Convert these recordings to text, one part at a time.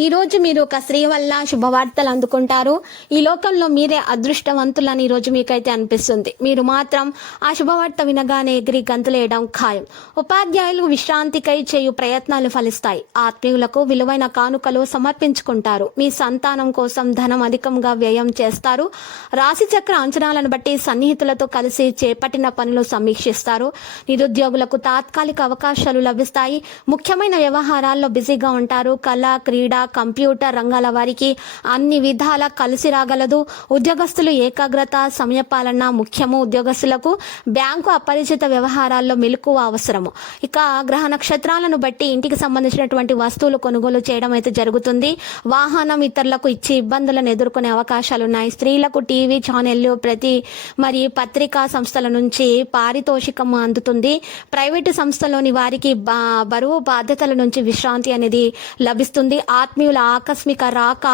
ఈ రోజు మీరు ఒక స్త్రీ వల్ల శుభవార్తలు అందుకుంటారు. ఈ లోకంలో మీరే అదృష్టవంతులని ఈ రోజు మీకైతే అనిపిస్తుంది. మీరు మాత్రం ఆ శుభవార్త వినగానే ఎగిరి గంతులేయడం ఖాయం. ఉపాధ్యాయులు విశ్రాంతికై చేయు ప్రయత్నాలు ఫలిస్తాయి. ఆత్మీయులకు విలువైన కానుకలు సమర్పించుకుంటారు. మీ సంతానం కోసం ధనం అధికంగా వ్యయం చేస్తారు. రాశి చక్ర అంచనాలను బట్టి సన్నిహితులతో కలిసి చేపట్టిన పనులు సమీక్షిస్తారు. నిరుద్యోగులకు తాత్కాలిక అవకాశాలు లభిస్తాయి. ముఖ్యమైన వ్యవహారాల్లో బిజీగా ఉంటారు. కళ క్రీడా కంప్యూటర్ రంగాల వారికి అన్ని విధాల కలిసి రాగలదు. ఉద్యోగస్తులు ఏకాగ్రత సమయపాలన ముఖ్యము. ఉద్యోగస్తులకు బ్యాంకు అపరిచిత వ్యవహారాల్లో మెలకువ అవసరము. ఇక గ్రహ నక్షత్రాలను బట్టి ఇంటికి సంబంధించినటువంటి వస్తువులు కొనుగోలు చేయడం అయితే జరుగుతుంది. వాహనం ఇతరులకు ఇచ్చి ఇబ్బందులను ఎదుర్కొనే అవకాశాలు ఉన్నాయి. స్త్రీలకు టీవీ ఛానళ్ళు ప్రతి మరి పత్రికా సంస్థల నుంచి పారితోషికం అందుతుంది. ప్రైవేటు సంస్థలోని వారికి బా- బరువు బాధ్యతల నుంచి విశ్రాంతి అనేది లభిస్తుంది. ఆత్మీయుల ఆకస్మిక రాక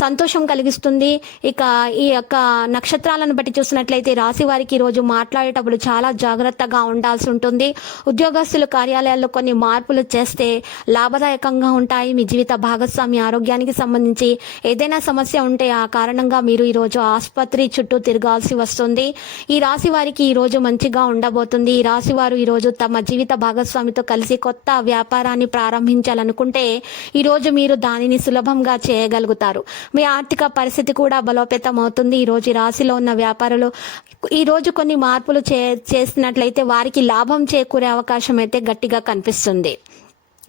సంతోషం కలిగిస్తుంది. ఇక ఈ యొక్క నక్షత్రాలను బట్టి చూసినట్లయితే రాశి వారికి ఈరోజు మాట్లాడేటప్పుడు చాలా జాగ్రత్తగా ఉండాల్సి ఉంటుంది. ఉద్యోగస్తులు కార్యాలయాల్లో కొన్ని మార్పులు చేస్తే లాభదాయకంగా ఉంటాయి. మీ జీవిత భాగస్వామి ఆరోగ్యానికి సంబంధించి ఏదైనా సమస్య ఉంటే ఆ కారణంగా మీరు ఈరోజు ఆసుపత్రి చుట్టూ తిరగాల్సి వస్తుంది. ఈ రాశి వారికి ఈరోజు మంచిగా ఉండబోతుంది. ఈ రాశి వారు ఈరోజు తమ జీవిత భాగస్వామితో కలిసి కొత్త వ్యాపారాన్ని ప్రారంభించాలనుకుంటే ఈరోజు మీరు దాని పనిని సులభంగా చేయగలుగుతారు. మీ ఆర్థిక పరిస్థితి కూడా బలోపేతం అవుతుంది ఈ రోజు రాశిలో ఉన్న వ్యాపారులు ఈరోజు కొన్ని మార్పులు చే చేసినట్లయితే వారికి లాభం చేకూరే అవకాశం అయితే గట్టిగా కనిపిస్తుంది.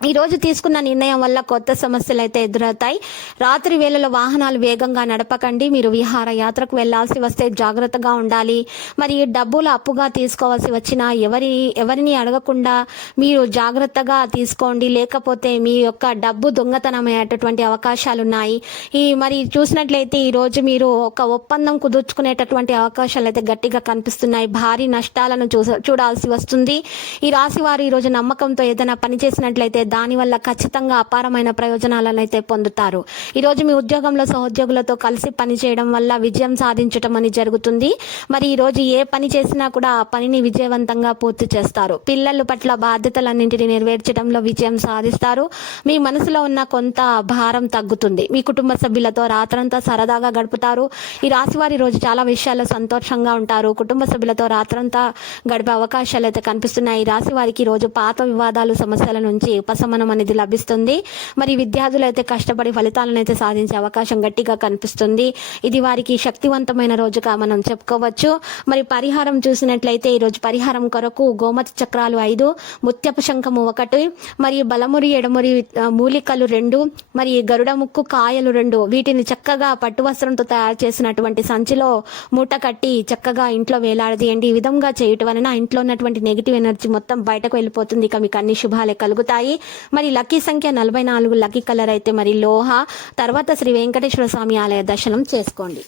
ఈ రోజు తీసుకున్న నిర్ణయం వల్ల కొత్త సమస్యలు అయితే ఎదురవుతాయి. రాత్రి వేళలో వాహనాలు వేగంగా నడపకండి. మీరు విహారయాత్రకు వెళ్ళాల్సి వస్తే జాగ్రత్తగా ఉండాలి. మరి డబ్బులు అప్పుగా తీసుకోవాల్సి వచ్చినా ఎవరి ఎవరిని అడగకుండా మీరు జాగ్రత్తగా తీసుకోండి. లేకపోతే మీ యొక్క డబ్బు దొంగతనమయ్యేటటువంటి అవకాశాలు ఉన్నాయి ఈ మరి చూసినట్లయితే ఈ రోజు మీరు ఒక ఒప్పందం కుదుర్చుకునేటటువంటి అవకాశాలు అయితే గట్టిగా కనిపిస్తున్నాయి. భారీ నష్టాలను చూ చూడాల్సి వస్తుంది. ఈ రాశి వారు ఈ రోజు నమ్మకంతో ఏదైనా పని చేసినట్లయితే దానివల్ల ఖచ్చితంగా అపారమైన ప్రయోజనాలను అయితే పొందుతారు ఈరోజు మీ ఉద్యోగంలో సహోద్యోగులతో కలిసి పని చేయడం వల్ల విజయం సాధించటం అని జరుగుతుంది. మరి ఈరోజు ఏ పని చేసినా కూడా ఆ పనిని విజయవంతంగా పూర్తి చేస్తారు. పిల్లల పట్ల బాధ్యతలన్నింటినీ నెరవేర్చడంలో విజయం సాధిస్తారు. మీ మనసులో ఉన్న కొంత భారం తగ్గుతుంది. మీ కుటుంబ సభ్యులతో రాత్రంతా సరదాగా గడుపుతారు. ఈ రాశి వారి రోజు చాలా విషయాల్లో సంతోషంగా ఉంటారు. కుటుంబ సభ్యులతో రాత్రంతా గడిపే అవకాశాలు అయితే కనిపిస్తున్నాయి. ఈ రాశి వారికి రోజు పాత వివాదాలు సమస్యల నుంచి ఉపశమనం అనేది లభిస్తుంది. మరి విద్యార్థులు అయితే కష్టపడి ఫలితాలను అయితే సాధించే అవకాశం గట్టిగా కనిపిస్తుంది. ఇది వారికి శక్తివంతమైన రోజుగా మనం చెప్పుకోవచ్చు. మరి పరిహారం చూసినట్లయితే ఈరోజు పరిహారం కొరకు గోమతి చక్రాలు ఐదు ముత్యపు శంఖము ఒకటి మరి బలమురి ఎడమురి మూలికలు రెండు మరి గరుడ ముక్కు కాయలు రెండు. వీటిని చక్కగా పట్టు వస్త్రంతో తయారు చేసినటువంటి సంచిలో మూట కట్టి చక్కగా ఇంట్లో వేలాడదీయండి. ఈ విధంగా చేయటం వలన ఇంట్లో ఉన్నటువంటి నెగిటివ్ ఎనర్జీ మొత్తం బయటకు వెళ్ళిపోతుంది. ఇక మీకు అన్ని శుభాలే కలుగుతాయి. మరి లక్కీ సంఖ్య నలభై నాలుగు లక్కీ కలర్ అయితే మరి లోహ. తర్వాత శ్రీ వెంకటేశ్వర స్వామి ఆలయ దర్శనం చేసుకోండి.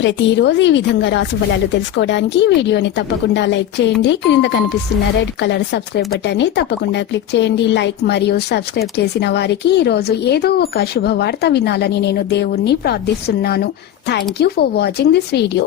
ప్రతిరోజు ఈ విధంగా రాసు ఫలాలు తెలుసుకోవడానికి వీడియోని తప్పకుండా లైక్ చేయండి. క్రింద కనిపిస్తున్న రెడ్ కలర్ సబ్స్క్రైబ్ బటన్ని తప్పకుండా క్లిక్ చేయండి. లైక్ మరియు సబ్స్క్రైబ్ చేసిన వారికి ఈ రోజు ఏదో ఒక శుభవార్త వినాలని నేను దేవుణ్ణి ప్రార్థిస్తున్నాను. Thank you for watching this video